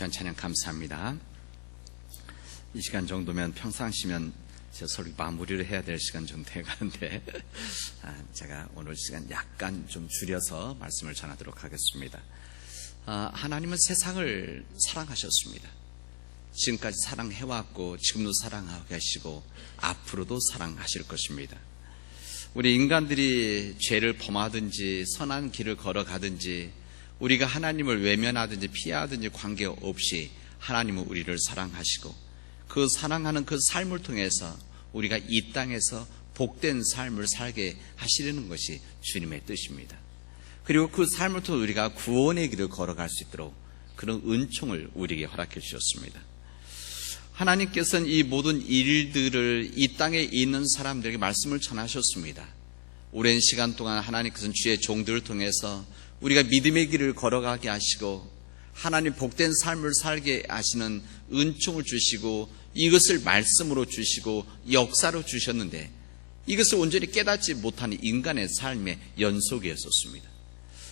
귀한 찬양 감사합니다. 이 시간 정도면 평상시면 제 설교 마무리를 해야 될 시간 정도 돼가는데 제가 오늘 시간 약간 좀 줄여서 말씀을 전하도록 하겠습니다. 하나님은 세상을 사랑하셨습니다. 지금까지 사랑해왔고 지금도 사랑하고 계시고 앞으로도 사랑하실 것입니다. 우리 인간들이 죄를 범하든지 선한 길을 걸어가든지 우리가 하나님을 외면하든지 피하든지 관계없이 하나님은 우리를 사랑하시고 그 사랑하는 그 삶을 통해서 우리가 이 땅에서 복된 삶을 살게 하시려는 것이 주님의 뜻입니다. 그리고 그 삶을 통해 우리가 구원의 길을 걸어갈 수 있도록 그런 은총을 우리에게 허락해 주셨습니다. 하나님께서는 이 모든 일들을 이 땅에 있는 사람들에게 말씀을 전하셨습니다. 오랜 시간 동안 하나님께서는 주의 종들을 통해서 우리가 믿음의 길을 걸어가게 하시고 하나님 복된 삶을 살게 하시는 은총을 주시고 이것을 말씀으로 주시고 역사로 주셨는데 이것을 온전히 깨닫지 못하는 인간의 삶의 연속이었습니다.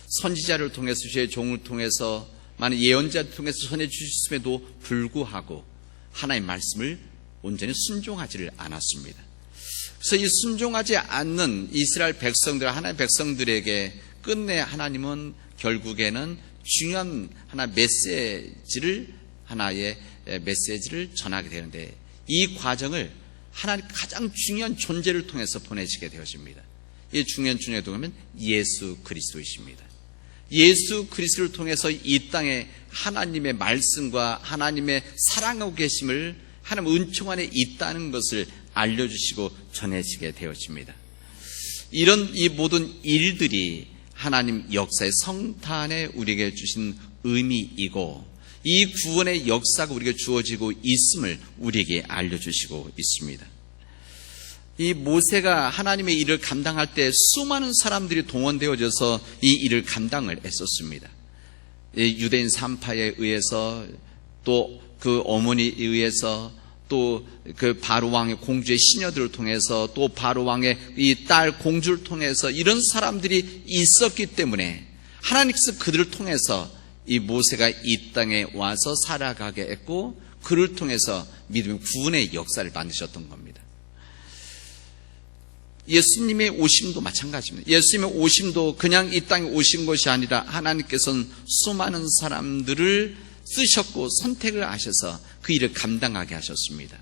선지자를 통해서 주의 종을 통해서 많은 예언자를 통해서 전해주셨음에도 불구하고 하나님의 말씀을 온전히 순종하지를 않았습니다. 그래서 이 순종하지 않는 이스라엘 백성들, 하나님의 백성들에게 끝내 하나님은 결국에는 중요한 하나의 메시지를 전하게 되는데 이 과정을 하나님 가장 중요한 존재를 통해서 보내시게 되어집니다. 이 중요한 존재가 누구냐면 예수 그리스도이십니다. 예수 그리스도를 통해서 이 땅에 하나님의 말씀과 하나님의 사랑하고 계심을 하나님 은총 안에 있다는 것을 알려주시고 전해지게 되어집니다. 이런 이 모든 일들이 하나님 역사의 성탄에 우리에게 주신 의미이고 이 구원의 역사가 우리에게 주어지고 있음을 우리에게 알려주시고 있습니다. 이 모세가 하나님의 일을 감당할 때 수많은 사람들이 동원되어져서 이 일을 감당을 했었습니다. 유대인 3파에 의해서 또 그 어머니에 의해서 또 그 바로 왕의 공주의 시녀들을 통해서 또 바로 왕의 이 딸 공주를 통해서 이런 사람들이 있었기 때문에 하나님께서 그들을 통해서 이 모세가 이 땅에 와서 살아가게 했고 그를 통해서 믿음의 구원의 역사를 만드셨던 겁니다. 예수님의 오심도 마찬가지입니다. 예수님의 오심도 그냥 이 땅에 오신 것이 아니라 하나님께서는 수많은 사람들을 쓰셨고 선택을 하셔서 그 일을 감당하게 하셨습니다.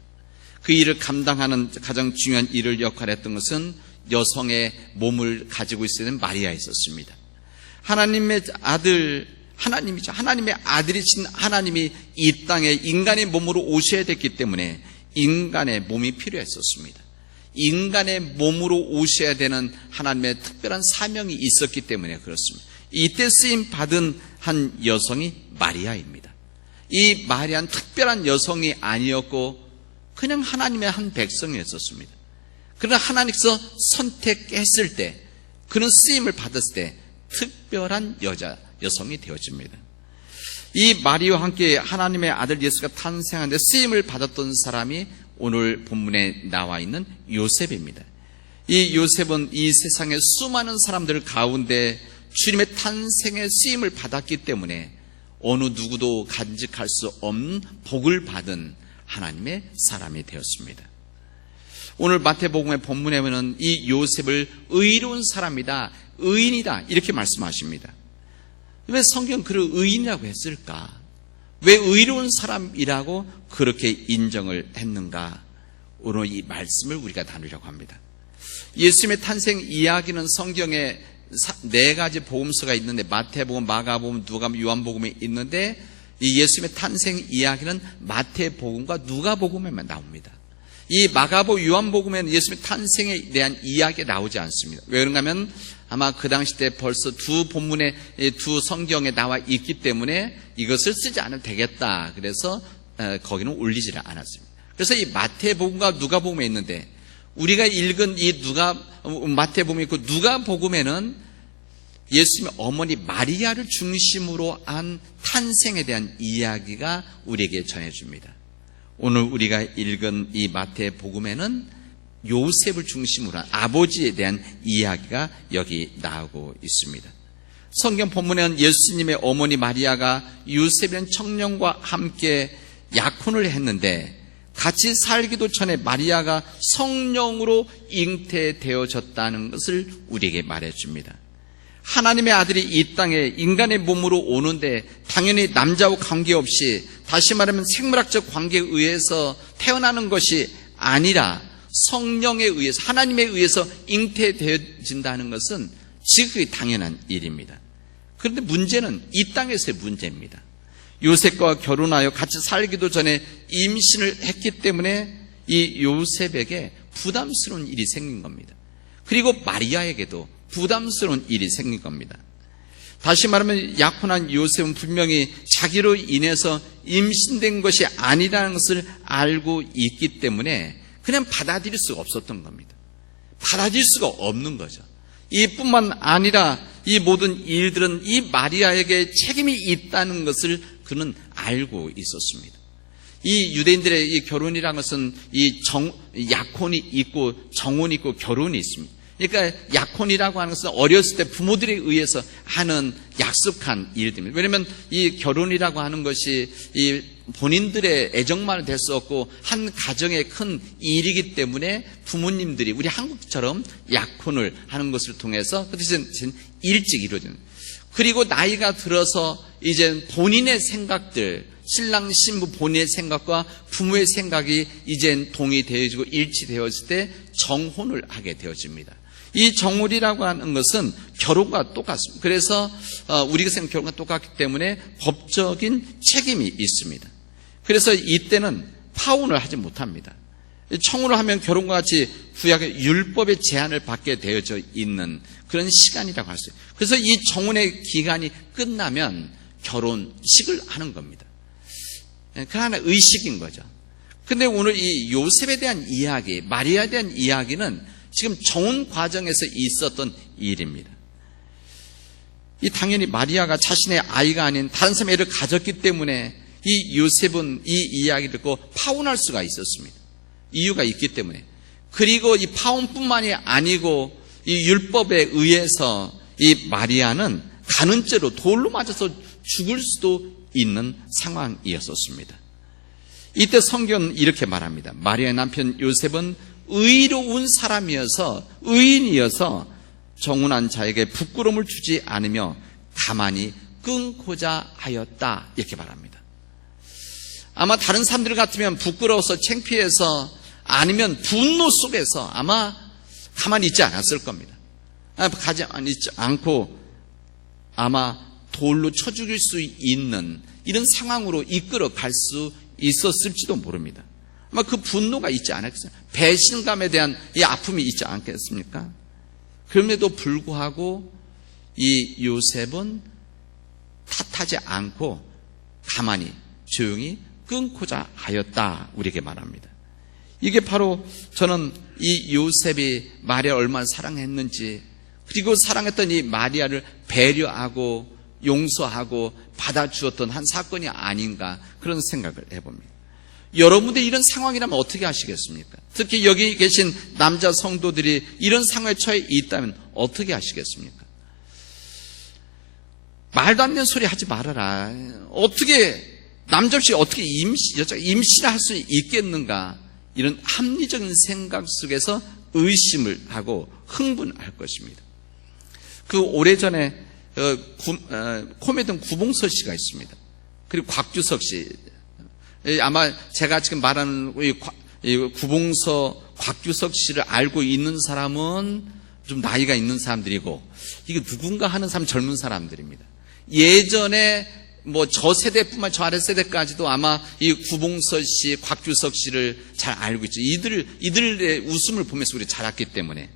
그 일을 감당하는 가장 중요한 일을 역할했던 것은 여성의 몸을 가지고 있는 마리아였었습니다. 하나님의 아들, 하나님이죠. 하나님의 아들이신 하나님이 이 땅에 인간의 몸으로 오셔야 됐기 때문에 인간의 몸이 필요했었습니다. 인간의 몸으로 오셔야 되는 하나님의 특별한 사명이 있었기 때문에 그렇습니다. 이때 쓰임 받은 한 여성이 마리아입니다. 이 마리아는 특별한 여성이 아니었고 그냥 하나님의 한 백성이었습니다. 그러나 하나님께서 선택했을 때 그는 쓰임을 받았을 때 특별한 여성이 되어집니다. 이 마리아와 함께 하나님의 아들 예수가 탄생하는데 쓰임을 받았던 사람이 오늘 본문에 나와 있는 요셉입니다. 이 요셉은 이 세상의 수많은 사람들 가운데 주님의 탄생의 쓰임을 받았기 때문에 어느 누구도 간직할 수 없는 복을 받은 하나님의 사람이 되었습니다. 오늘 마태복음의 본문에 보면 이 요셉을 의로운 사람이다, 의인이다 이렇게 말씀하십니다. 왜 성경 그를 의인이라고 했을까? 왜 의로운 사람이라고 그렇게 인정을 했는가? 오늘 이 말씀을 우리가 나누려고 합니다. 예수님의 탄생 이야기는 성경에 4가지 복음서가 있는데 마태복음, 마가복음, 누가복음, 요한복음이 있는데 이 예수님의 탄생 이야기는 마태복음과 누가복음에만 나옵니다. 이 마가복음, 요한복음에는 예수님의 탄생에 대한 이야기가 나오지 않습니다. 왜 그런가 하면 아마 그 당시 때 벌써 두 본문에 두 성경에 나와 있기 때문에 이것을 쓰지 않으면 되겠다. 그래서 거기는 올리지를 않았습니다. 그래서 이 마태복음과 누가복음에 있는데 우리가 읽은 이 마태복음이 있고 누가복음에는 예수님의 어머니 마리아를 중심으로 한 탄생에 대한 이야기가 우리에게 전해줍니다. 오늘 우리가 읽은 이 마태복음에는 요셉을 중심으로 한 아버지에 대한 이야기가 여기 나오고 있습니다. 성경 본문에는 예수님의 어머니 마리아가 요셉이라는 청년과 함께 약혼을 했는데 같이 살기도 전에 마리아가 성령으로 잉태되어졌다는 것을 우리에게 말해줍니다. 하나님의 아들이 이 땅에 인간의 몸으로 오는데 당연히 남자와 관계없이, 다시 말하면 생물학적 관계에 의해서 태어나는 것이 아니라 성령에 의해서, 하나님에 의해서 잉태되어진다는 것은 지극히 당연한 일입니다. 그런데 문제는 이 땅에서의 문제입니다. 요셉과 결혼하여 같이 살기도 전에 임신을 했기 때문에 이 요셉에게 부담스러운 일이 생긴 겁니다. 그리고 마리아에게도 부담스러운 일이 생긴 겁니다. 다시 말하면 약혼한 요셉은 분명히 자기로 인해서 임신된 것이 아니라는 것을 알고 있기 때문에 그냥 받아들일 수가 없었던 겁니다. 받아들일 수가 없는 거죠. 이뿐만 아니라 이 모든 일들은 이 마리아에게 책임이 있다는 것을 그는 알고 있었습니다. 이 유대인들의 이 결혼이라는 것은 약혼이 있고 정혼이 있고 결혼이 있습니다. 그러니까 약혼이라고 하는 것은 어렸을 때 부모들에 의해서 하는 약속한 일들입니다. 왜냐하면 이 결혼이라고 하는 것이 이 본인들의 애정만은 될 수 없고 한 가정의 큰 일이기 때문에 부모님들이 우리 한국처럼 약혼을 하는 것을 통해서 그것은 일찍 이루어집니다. 그리고 나이가 들어서 이제 본인의 생각들, 신랑 신부 본인의 생각과 부모의 생각이 이제 동의되어지고 일치되었을 때 정혼을 하게 되어집니다. 이 정혼이라고 하는 것은 결혼과 똑같습니다. 그래서 우리가 생각하는 결혼과 똑같기 때문에 법적인 책임이 있습니다. 그래서 이때는 파혼을 하지 못합니다. 청혼을 하면 결혼과 같이 구약의 율법의 제한을 받게 되어져 있는 그런 시간이라고 할 수 있어요. 그래서 이 정혼의 기간이 끝나면 결혼식을 하는 겁니다. 그 하나의 의식인 거죠. 근데 오늘 이 요셉에 대한 이야기, 마리아에 대한 이야기는 지금 정혼 과정에서 있었던 일입니다. 이 당연히 마리아가 자신의 아이가 아닌 다른 사람의 애를 가졌기 때문에 이 요셉은 이 이야기를 듣고 파혼할 수가 있었습니다. 이유가 있기 때문에. 그리고 이 파혼뿐만이 아니고 이 율법에 의해서 이 마리아는 간은죄로 돌로 맞아서 죽을 수도 있는 상황이었었습니다. 이때 성경은 이렇게 말합니다. 마리아의 남편 요셉은 의로운 사람이어서, 의인이어서 정혼한 자에게 부끄러움을 주지 않으며 가만히 끊고자 하였다, 이렇게 말합니다. 아마 다른 사람들 같으면 부끄러워서 창피해서 아니면 분노 속에서 아마 가만히 있지 않았을 겁니다. 가만히 있지 않고 아마 돌로 쳐 죽일 수 있는 이런 상황으로 이끌어 갈 수 있었을지도 모릅니다. 아마 그 분노가 있지 않았겠어요? 배신감에 대한 이 아픔이 있지 않겠습니까? 그럼에도 불구하고 이 요셉은 탓하지 않고 가만히 조용히 끊고자 하였다, 우리에게 말합니다. 이게 바로 저는 이 요셉이 마리아를 얼마나 사랑했는지, 그리고 사랑했던 이 마리아를 배려하고 용서하고 받아주었던 한 사건이 아닌가, 그런 생각을 해봅니다. 여러분들이 이런 상황이라면 어떻게 하시겠습니까? 특히 여기 계신 남자 성도들이 이런 상황에 처해 있다면 어떻게 하시겠습니까? 말도 안 되는 소리 하지 말아라. 어떻게 남자 없이 어떻게 여자가 임신을 할 수 있겠는가, 이런 합리적인 생각 속에서 의심을 하고 흥분할 것입니다. 그 오래전에 코미디언 구봉서 씨가 있습니다. 그리고 곽규석 씨, 아마 제가 지금 말하는 구봉서 곽규석 씨를 알고 있는 사람은 좀 나이가 있는 사람들이고, 이게 누군가 하는 사람 젊은 사람들입니다. 예전에 뭐 저 세대뿐만 저 아래 세대까지도 아마 이 구봉서 씨, 곽규석 씨를 잘 알고 있죠. 이들의 웃음을 보면서 우리 자랐기 때문에.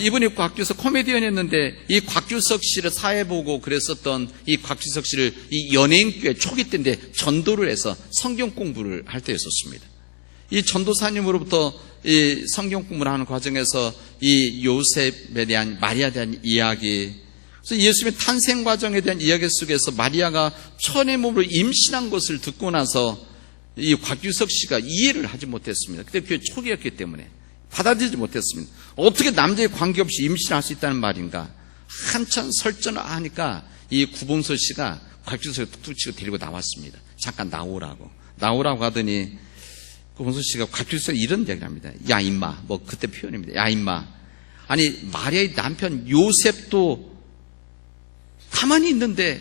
이분이 곽규석 코미디언이었는데 이 곽규석 씨를 사회 보고 그랬었던 이 곽규석 씨를 이 연예인교회 초기 때인데 전도를 해서 성경 공부를 할 때였었습니다. 이 전도사님으로부터 이 성경 공부를 하는 과정에서 이 요셉에 대한, 마리아에 대한 이야기, 그래서 예수님의 탄생 과정에 대한 이야기 속에서 마리아가 천의 몸으로 임신한 것을 듣고 나서 이 곽규석 씨가 이해를 하지 못했습니다. 그때 교회 초기였기 때문에 받아들이지 못했습니다. 어떻게 남자의 관계없이 임신할 수 있다는 말인가? 한참 설전을 하니까 이 구봉서 씨가 곽규석을 툭툭 치고 데리고 나왔습니다. 잠깐 나오라고 하더니 구봉서 씨가 곽규석에 이런 이야기를 합니다. 야 임마, 뭐 그때 표현입니다. 야 임마, 아니 마리아의 남편 요셉도 가만히 있는데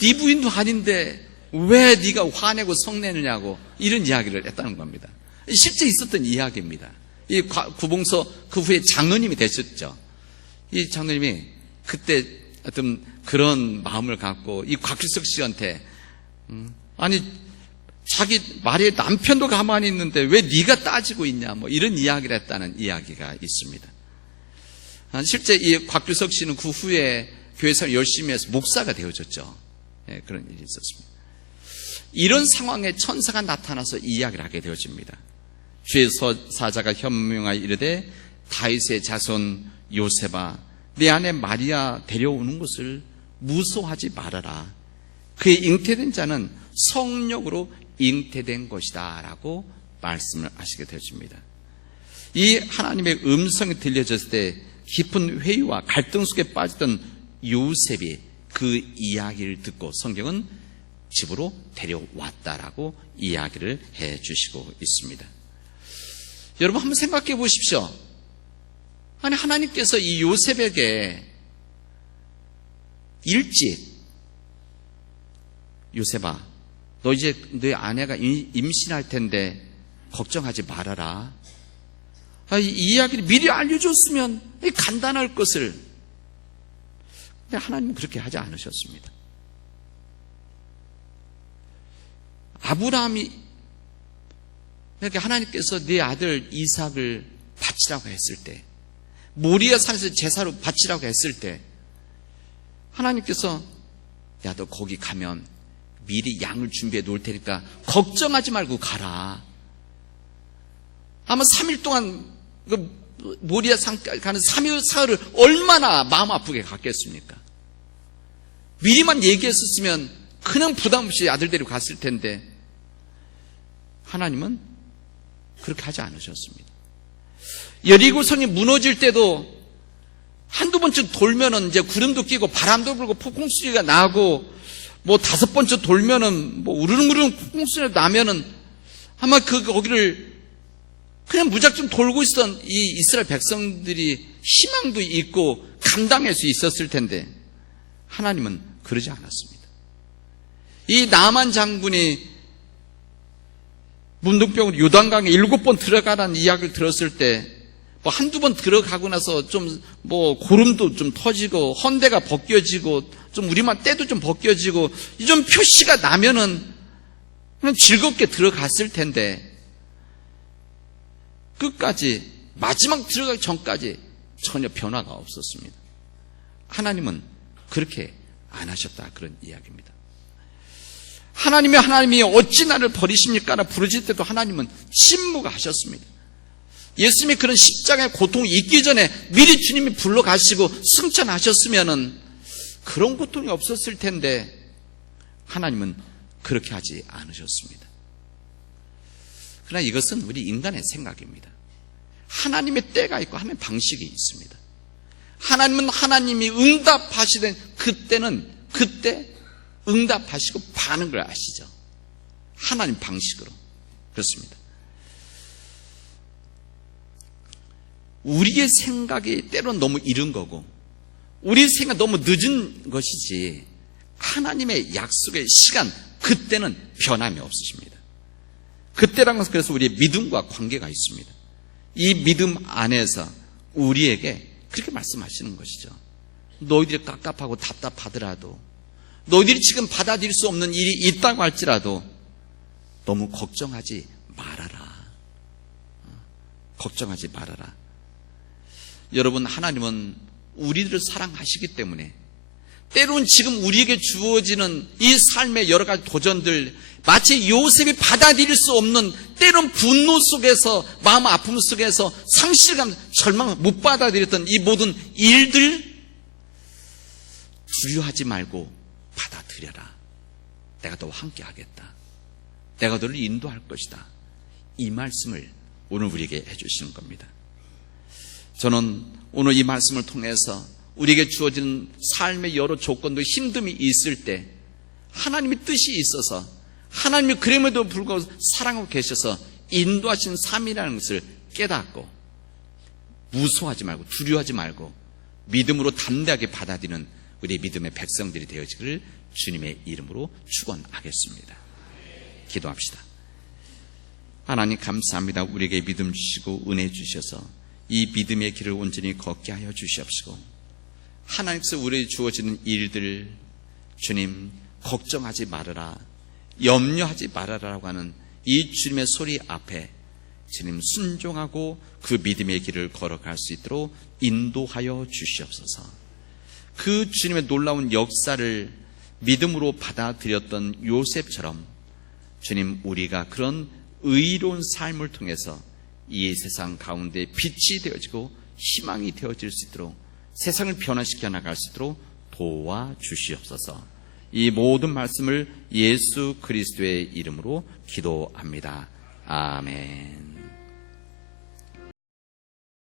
네 부인도 아닌데 왜 네가 화내고 성내느냐고 이런 이야기를 했다는 겁니다. 실제 있었던 이야기입니다. 이 구봉서 그 후에 장로님이 되셨죠. 이 장로님이 그때 어떤 그런 마음을 갖고 이 곽규석 씨한테 아니 자기 마리아의 남편도 가만히 있는데 왜 네가 따지고 있냐 뭐 이런 이야기를 했다는 이야기가 있습니다. 실제 이 곽규석 씨는 그 후에 교회에서 열심히 해서 목사가 되어졌죠. 네, 그런 일이 있었습니다. 이런 상황에 천사가 나타나서 이야기를 하게 되어집니다. 주의 사자가 현명하여 이르되 다윗의 자손 요셉아, 내 아내 마리아 데려오는 것을 무서워하지 말아라. 그의 잉태된 자는 성령으로 잉태된 것이다 라고 말씀을 하시게 되어집니다. 이 하나님의 음성이 들려졌을 때 깊은 회의와 갈등 속에 빠졌던 요셉이 그 이야기를 듣고 성경은 집으로 데려왔다라고 이야기를 해 주시고 있습니다. 여러분 한번 생각해 보십시오. 아니 하나님께서 이 요셉에게 일찍 요셉아, 너 이제 너의 아내가 임신할 텐데 걱정하지 말아라. 이 이야기를 미리 알려줬으면 간단할 것을. 근데 하나님은 그렇게 하지 않으셨습니다. 아브라함이 이렇게 하나님께서 네 아들 이삭을 바치라고 했을 때, 모리아 산에서 제사로 바치라고 했을 때 하나님께서 야, 너 거기 가면 미리 양을 준비해 놓을 테니까 걱정하지 말고 가라. 아마 3일 동안 모리아 산 가는 3일 사흘을 얼마나 마음 아프게 갔겠습니까? 미리만 얘기했었으면 그냥 부담 없이 아들 데리고 갔을 텐데 하나님은 그렇게 하지 않으셨습니다. 여리고성이 무너질 때도 한두 번쯤 돌면은 이제 구름도 끼고 바람도 불고 폭풍수가 나고 뭐 5번째 돌면은 뭐 우르릉우르릉 폭풍수가 나면은 아마 거기를 그냥 무작정 돌고 있었던 이 이스라엘 백성들이 희망도 있고 감당할 수 있었을 텐데 하나님은 그러지 않았습니다. 이 나만 장군이 문둥병으로 요단강에 7번 들어가라는 이야기를 들었을 때 뭐 한두 번 들어가고 나서 좀 뭐 고름도 좀 터지고 헌대가 벗겨지고 좀 우리만 때도 좀 벗겨지고 좀 표시가 나면은 그냥 즐겁게 들어갔을 텐데 끝까지 마지막 들어가기 전까지 전혀 변화가 없었습니다. 하나님은 그렇게 안 하셨다 그런 이야기입니다. 하나님이 어찌 나를 버리십니까? 라 부르실 때도 하나님은 침묵하셨습니다. 예수님이 그런 십자가의 고통이 있기 전에 미리 주님이 불러가시고 승천하셨으면은 그런 고통이 없었을 텐데 하나님은 그렇게 하지 않으셨습니다. 그러나 이것은 우리 인간의 생각입니다. 하나님의 때가 있고 하나님의 방식이 있습니다. 하나님은 하나님이 응답하시던 그때는 그때 응답하시고 반응 걸 아시죠. 하나님 방식으로. 그렇습니다. 우리의 생각이 때로는 너무 이른 거고 우리의 생각이 너무 늦은 것이지 하나님의 약속의 시간 그때는 변함이 없으십니다. 그때란 것은 그래서 우리의 믿음과 관계가 있습니다. 이 믿음 안에서 우리에게 그렇게 말씀하시는 것이죠. 너희들이 깝깝하고 답답하더라도 너희들이 지금 받아들일 수 없는 일이 있다고 할지라도 너무 걱정하지 말아라. 걱정하지 말아라. 여러분, 하나님은 우리들을 사랑하시기 때문에 때로는 지금 우리에게 주어지는 이 삶의 여러 가지 도전들, 마치 요셉이 받아들일 수 없는 때론 분노 속에서, 마음 아픔 속에서 상실감, 절망 못 받아들였던 이 모든 일들 두려워하지 말고 받아들여라. 내가 너와 함께 하겠다. 내가 너를 인도할 것이다. 이 말씀을 오늘 우리에게 해주시는 겁니다. 저는 오늘 이 말씀을 통해서 우리에게 주어지는 삶의 여러 조건도 힘듦이 있을 때 하나님의 뜻이 있어서 하나님이 그럼에도 불구하고 사랑하고 계셔서 인도하신 삶이라는 것을 깨닫고 무서워하지 말고 두려워하지 말고 믿음으로 담대하게 받아들이는 우리 믿음의 백성들이 되어지기를 주님의 이름으로 축원하겠습니다. 기도합시다. 하나님 감사합니다. 우리에게 믿음 주시고 은혜 주셔서 이 믿음의 길을 온전히 걷게 하여 주시옵시고 하나님께서 우리에게 주어지는 일들 주님 걱정하지 말아라 염려하지 말아라라고 하는 이 주님의 소리 앞에 주님 순종하고 그 믿음의 길을 걸어갈 수 있도록 인도하여 주시옵소서. 그 주님의 놀라운 역사를 믿음으로 받아들였던 요셉처럼 주님 우리가 그런 의로운 삶을 통해서 이 세상 가운데 빛이 되어지고 희망이 되어질 수 있도록 세상을 변화시켜 나갈 수 있도록 도와주시옵소서. 이 모든 말씀을 예수 그리스도의 이름으로 기도합니다. 아멘.